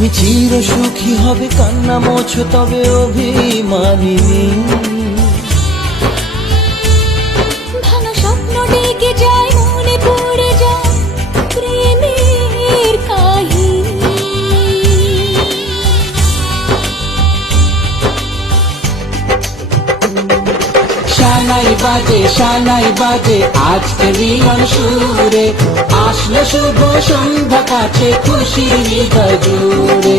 তুমি চির সুখী হবে, কান্না মোছো তবে অভিমানিনী। ভাঙা স্বপ্ন ডেকে যায়, মনে পড়ে যায় প্রেমের কাহিনী। শানাই বাজে আজকে রিয়ন সুরে, আসলো শুভ সন্ধ্যা কাছে খুশির হৃদয় জুড়ে।